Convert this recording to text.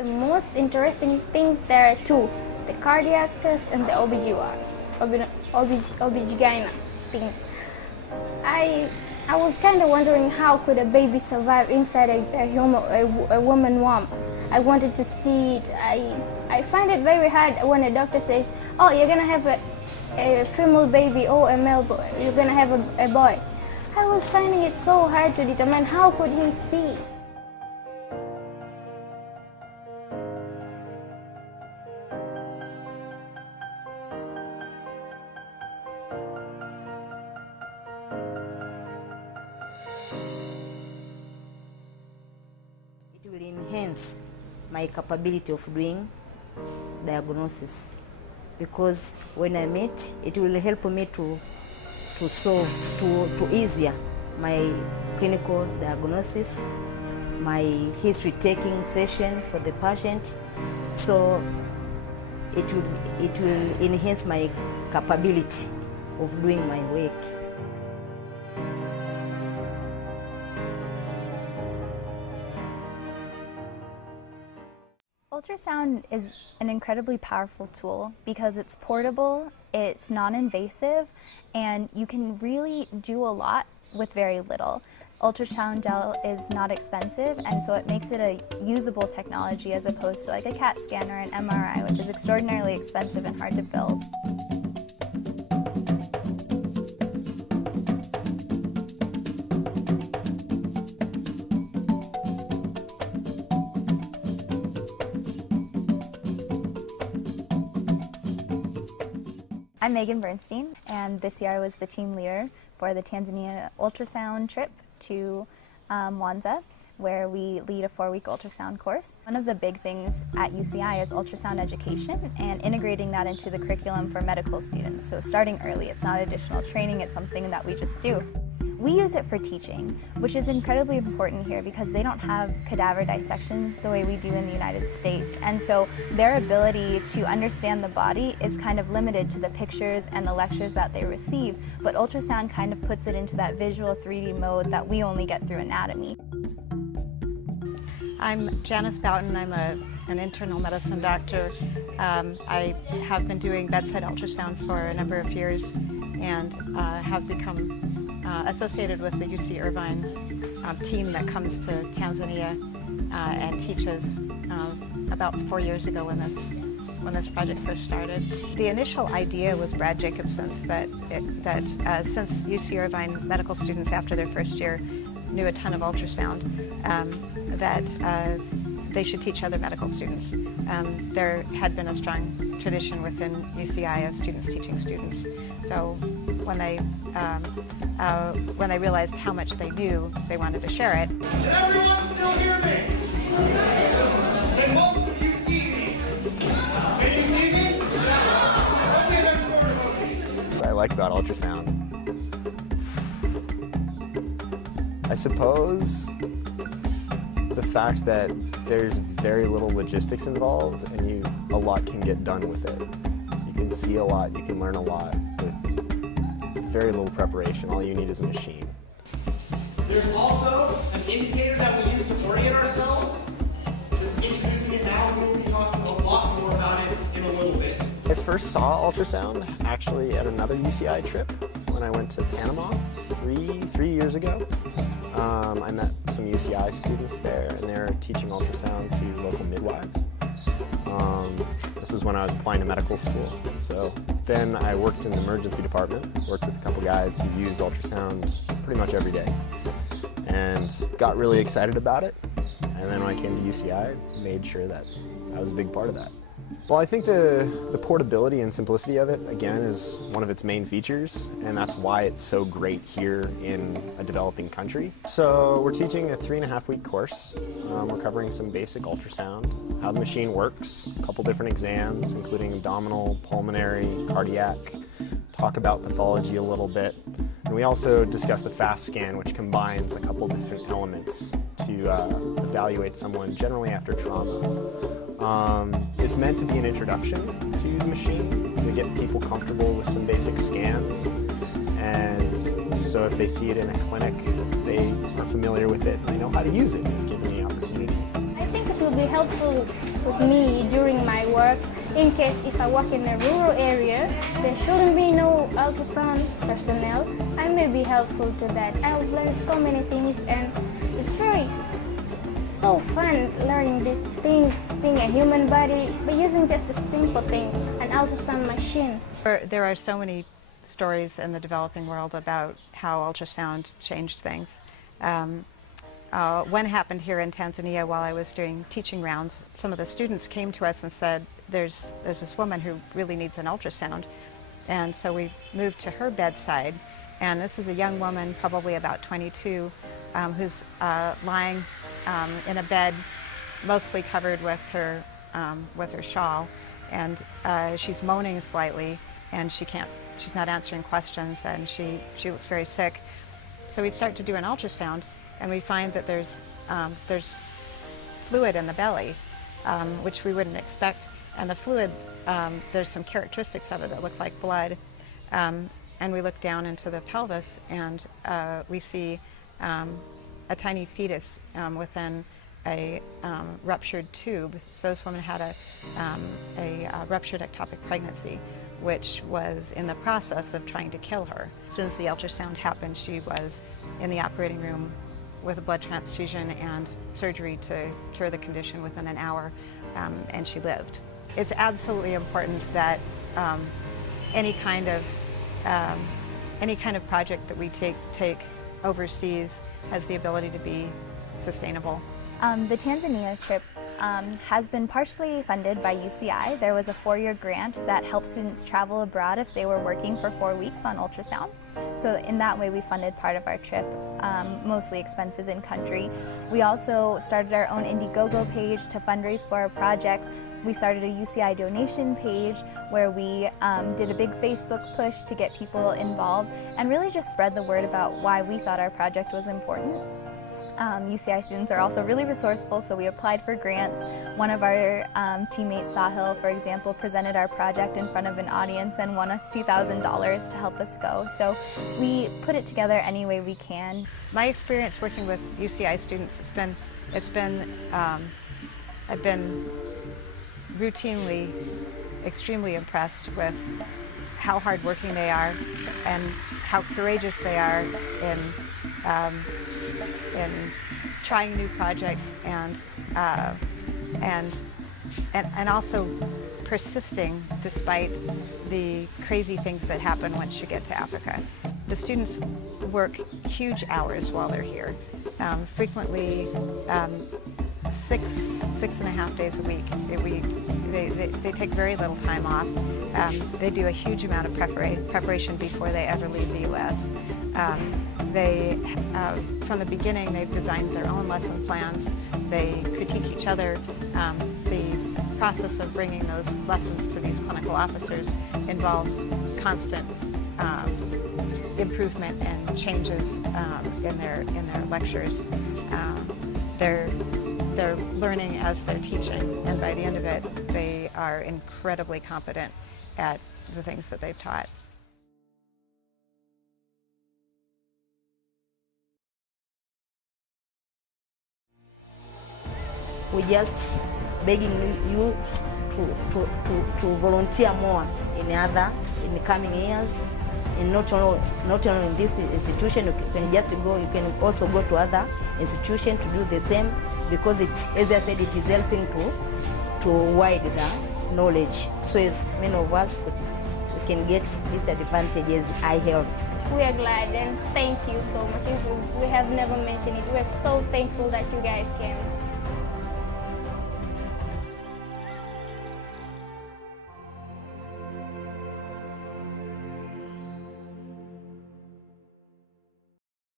The most interesting things there are two, the cardiac test and the OBGYN things. I was kind of wondering how could a baby survive inside a woman womb. I wanted to see it. I find it very hard when a doctor says, oh, you're going to have a female baby or a male boy, you're going to have a boy. I was finding it so hard to determine how could he see. It will enhance my capability of doing diagnosis, because when I meet, it will help me to easier my clinical diagnosis, my history taking session for the patient. So it will enhance my capability of doing my work. Ultrasound is an incredibly powerful tool because it's portable, it's non-invasive, and you can really do a lot with very little. Ultrasound gel is not expensive, and so it makes it a usable technology as opposed to like a CAT scan or an MRI, which is extraordinarily expensive and hard to build. I'm Megan Bernstein, and this year I was the team leader for the Tanzania Ultrasound trip to Mwanza, where we lead a 4-week ultrasound course. One of the big things at UCI is ultrasound education and integrating that into the curriculum for medical students. So starting early, it's not additional training, it's something that we just do. We use it for teaching, which is incredibly important here because they don't have cadaver dissection the way we do in the United States. And so their ability to understand the body is kind of limited to the pictures and the lectures that they receive, but ultrasound kind of puts it into that visual 3D mode that we only get through anatomy. I'm Janice Boughton. I'm an internal medicine doctor. I have been doing bedside ultrasound for a number of years and have become associated with the UC Irvine team that comes to Tanzania and teaches about 4 years ago when this project first started. The initial idea was Brad Jacobson's that since UC Irvine medical students after their first year knew a ton of ultrasound, that they should teach other medical students. There had been a strong tradition within UCI of students teaching students. So when they realized how much they knew, they wanted to share it. Can everyone still hear me? Can most of you see me? Can you see me? Okay, that's sort of okay. What I like about ultrasound, I suppose the fact that there's very little logistics involved and a lot can get done with it. You can see a lot, you can learn a lot with very little preparation. All you need is a machine. There's also an indicator that we use to orient ourselves. Just introducing it now, we'll be talking a lot more about it in a little bit. I first saw ultrasound actually at another UCI trip when I went to Panama three years ago. I met some UCI students there, and they were teaching ultrasound to local midwives. This was when I was applying to medical school. So then I worked in the emergency department, worked with a couple guys who used ultrasound pretty much every day, and got really excited about it. And then when I came to UCI, I made sure that I was a big part of that. Well, I think the portability and simplicity of it, again, is one of its main features, and that's why it's so great here in a developing country. So we're teaching a 3.5-week course. We're covering some basic ultrasound, how the machine works, a couple different exams, including abdominal, pulmonary, cardiac, talk about pathology a little bit. And we also discuss the FAST scan, which combines a couple different elements to evaluate someone generally after trauma. It's meant to be an introduction to the machine, to get people comfortable with some basic scans, and so if they see it in a clinic, they are familiar with it and they know how to use it if given the opportunity. I think it will be helpful with me during my work. In case if I work in a rural area, there shouldn't be no ultrasound personnel. I may be helpful to that. I've learned so many things, and it's so fun learning these things, seeing a human body, but using just a simple thing, an ultrasound machine. There are so many stories in the developing world about how ultrasound changed things. One happened here in Tanzania while I was doing teaching rounds. Some of the students came to us and said, there's this woman who really needs an ultrasound. And so we moved to her bedside. And this is a young woman, probably about 22, who's lying in a bed, mostly covered with her shawl. And she's moaning slightly, and she's not answering questions, and she looks very sick. So we start to do an ultrasound, and we find that there's fluid in the belly, which we wouldn't expect. And the fluid, there's some characteristics of it that look like blood. And we look down into the pelvis, and we see a tiny fetus within a ruptured tube. So this woman had a ruptured ectopic pregnancy, which was in the process of trying to kill her. As soon as the ultrasound happened, she was in the operating room with a blood transfusion and surgery to cure the condition within an hour, and she lived. It's absolutely important that any kind of project that we take overseas has the ability to be sustainable. The Tanzania trip has been partially funded by UCI. There was a 4-year grant that helped students travel abroad if they were working for 4 weeks on ultrasound. So in that way we funded part of our trip, mostly expenses in country. We also started our own Indiegogo page to fundraise for our projects. We started a UCI donation page where we did a big Facebook push to get people involved and really just spread the word about why we thought our project was important. UCI students are also really resourceful, so we applied for grants. One of our teammates, Sahil, for example, presented our project in front of an audience and won us $2,000 to help us go. So we put it together any way we can. My experience working with UCI students, I've been routinely extremely impressed with how hardworking they are and how courageous they are in trying new projects and also persisting despite the crazy things that happen once you get to Africa. The students work huge hours while they're here, frequently 6.5 days a week. They take very little time off. They do a huge amount of preparation before they ever leave the U.S. From the beginning, they've designed their own lesson plans. They critique each other. The process of bringing those lessons to these clinical officers involves constant improvement and changes in their lectures. They're learning as they're teaching, and by the end of it, they are incredibly competent at the things that they've taught. We're just begging you to volunteer more in the coming years, and not only in this institution. You can just go. You can also go to other institutions to do the same, because as I said, it is helping to widen the knowledge. So as many of us we can get these advantages, eye health. We are glad and thank you so much. We have never mentioned it. We're so thankful that you guys came.